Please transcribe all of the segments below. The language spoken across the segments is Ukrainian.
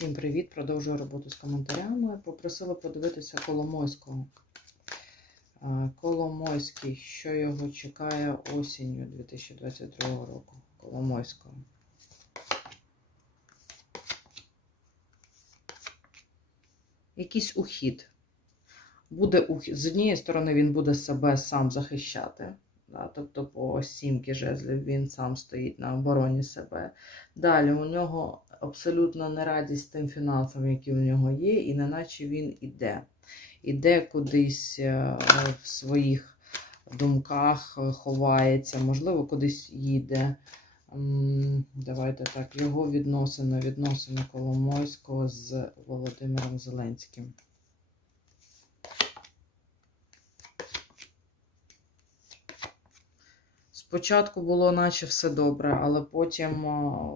Всім привіт! Продовжую роботу з коментарями. Попросила подивитися Коломойського. Коломойський, що його чекає осінню 2022 року. Коломойського. Якийсь ухід. Буде ухід. З однієї сторони, він буде себе сам захищати. Да, тобто по сімки жезлів він сам стоїть на обороні себе. Далі у нього абсолютно не радість тим фінансам, які у нього є, і неначе він іде. Іде кудись е, в своїх думках, е, ховається, можливо, кудись їде. Давайте так, його відносини, відносини Коломойського з Володимиром Зеленським. Спочатку було наче все добре, але потім а,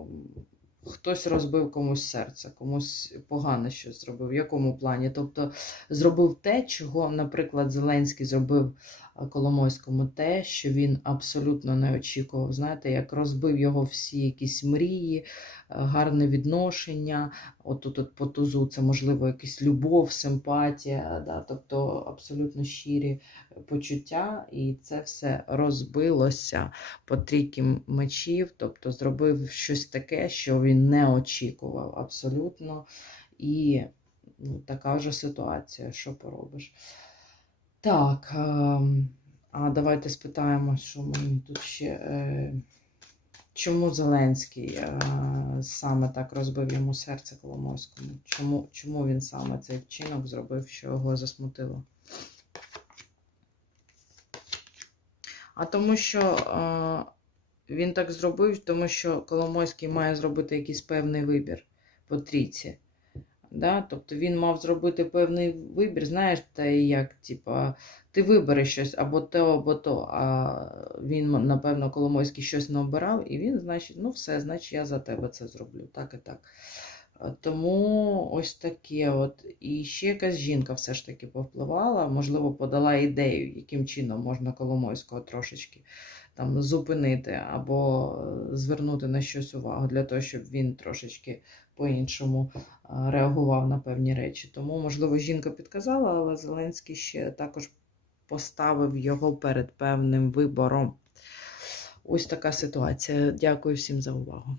хтось розбив комусь серце, комусь погане щось зробив. В якому плані? Тобто зробив те, чого, наприклад, Зеленський зробив Коломойському, те, що він абсолютно не очікував. Знаєте, як розбив його всі якісь мрії, е, гарне відношення. От тут от по тузу це можливо якась любов, симпатія, да? тобто абсолютно щирі почуття, і це все розбилося по трійки мечів, тобто зробив щось таке, що він не очікував абсолютно. І ну, така вже ситуація, що поробиш. Так, ем, а давайте спитаємо, що мені тут ще. Е, Чому Зеленський е, саме так розбив йому серце Коломойському? Чому, чому він саме цей вчинок зробив, що його засмутило? А тому що е, він так зробив, тому що Коломойський має зробити якийсь певний вибір по трійці. Да? Тобто він мав зробити певний вибір, знаєш, та як, типа, ти вибереш щось або то, або то. А він, напевно, Коломойський щось не обирав, і він, значить, ну все, значить, я за тебе це зроблю. Так і так. А Тому ось таке от. І ще якась жінка все ж таки повпливала, можливо, подала ідею, яким чином можна Коломойського трошечки там зупинити або е, звернути на щось увагу для того, щоб він трошечки по-іншому е, реагував на певні речі. Тому, можливо, жінка підказала, але Зеленський ще також поставив його перед певним вибором. Ось така ситуація. Дякую всім за увагу.